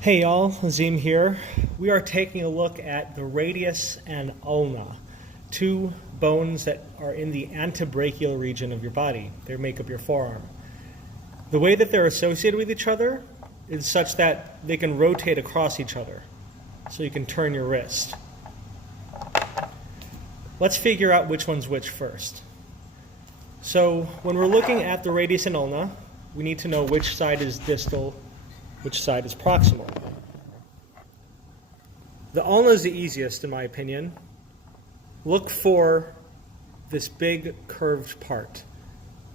Hey y'all, Azim here. We are taking a look at the radius and ulna, two bones that are in the antebrachial region of your body. They make up your forearm. The way that they're associated with each other is such that they can rotate across each other, so you can turn your wrist. Let's figure out which one's which first. So when we're looking at the radius and ulna, we need to know which side is distal, which side is proximal. The ulna is the easiest, in my opinion. Look for this big curved part.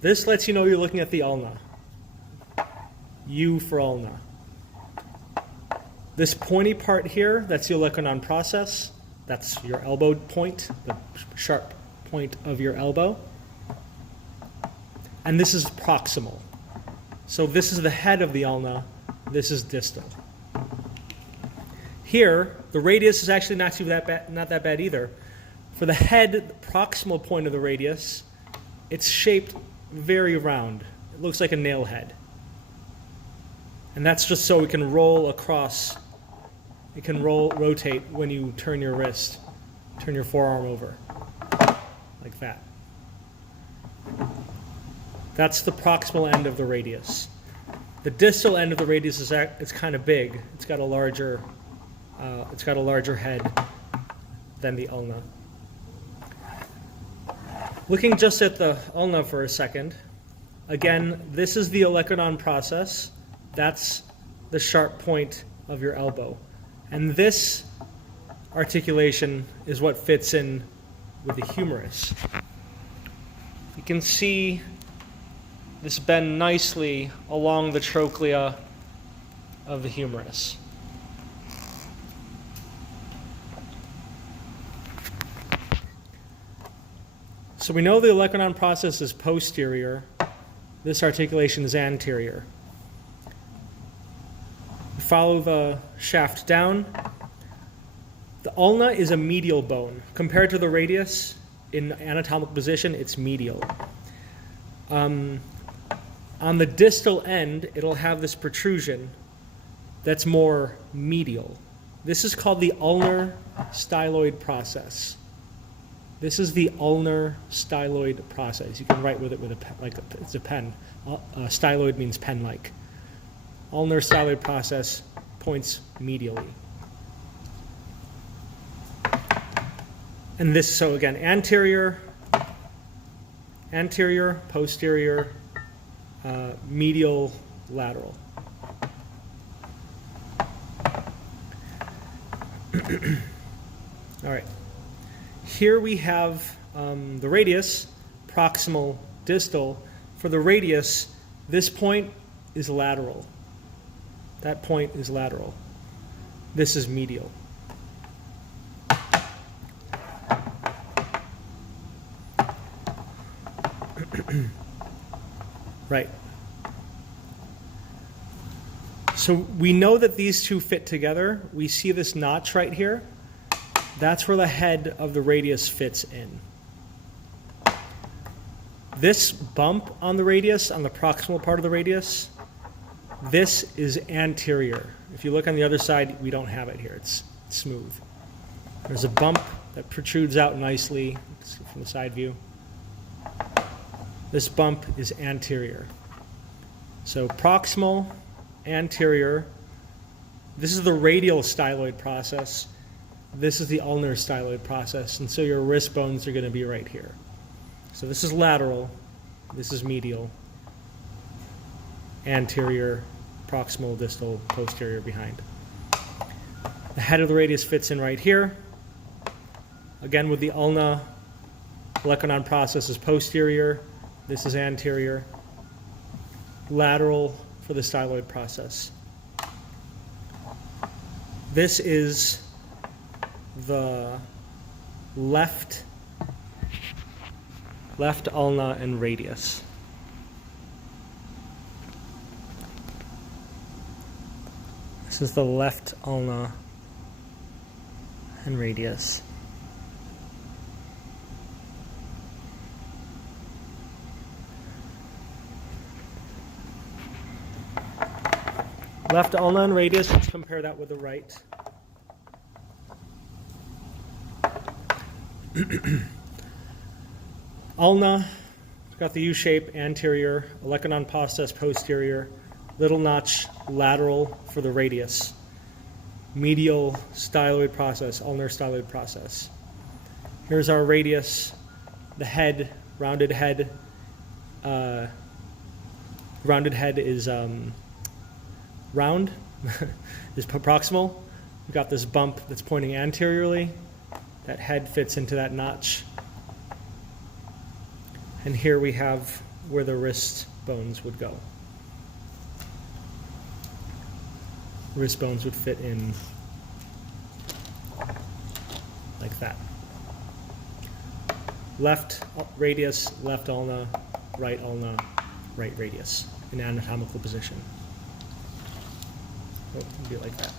This lets you know you're looking at the ulna. U for ulna. This pointy part here, that's the olecranon process. That's your elbow point, the sharp point of your elbow. And this is proximal. So this is the head of the ulna. This is distal. Here, the radius is actually not that bad either. For the head, the proximal point of the radius, it's shaped very round. It looks like a nail head. And that's just so it can roll across. It can rotate when you turn your wrist, turn your forearm over, like that. That's the proximal end of the radius. The distal end of the radius is it's kind of big. It's got a larger head than the ulna. Looking just at the ulna for a second, again, this is the olecranon process. That's the sharp point of your elbow. And this articulation is what fits in with the humerus. You can see this bend nicely along the trochlea of the humerus. So we know the olecranon process is posterior. This articulation is anterior. We follow the shaft down. The ulna is a medial bone. Compared to the radius, in anatomical position, it's medial. On the distal end, it'll have this protrusion that's more medial. This is called the ulnar styloid process. This is the ulnar styloid process. You can write with it with a pen, it's a pen. Styloid means pen-like. Ulnar styloid process points medially. And this, so again, anterior, posterior, medial, lateral. All right. Here we have the radius, proximal, distal. For the radius, this point is lateral. That point is lateral. This is medial. Right. So we know that these two fit together. We see this notch right here. That's where the head of the radius fits in. This bump on the radius, on the proximal part of the radius, this is anterior. If you look on the other side, we don't have it here. It's smooth. There's a bump that protrudes out nicely from the side view. This bump is anterior. So proximal, anterior. This is the radial styloid process. This is the ulnar styloid process. And so your wrist bones are going to be right here. So this is lateral. This is medial. Anterior, proximal, distal, posterior, behind. The head of the radius fits in right here. Again, with the ulna, olecranon process is posterior. This is anterior. Lateral for the styloid process. This is the left ulna and radius. This is the left ulna and radius. Left ulna and radius, let's compare that with the right. Ulna, got the U shape anterior, olecranon posterior posterior, little notch lateral for the radius. Medial styloid process, ulnar styloid process. Here's our radius, the head, rounded head. Rounded head is round, is proximal. We've got this bump that's pointing anteriorly. That head fits into that notch. And here we have where the wrist bones would go. Wrist bones would fit in like that. Left radius, left ulna, right radius in anatomical position. Oh, it'd be like that.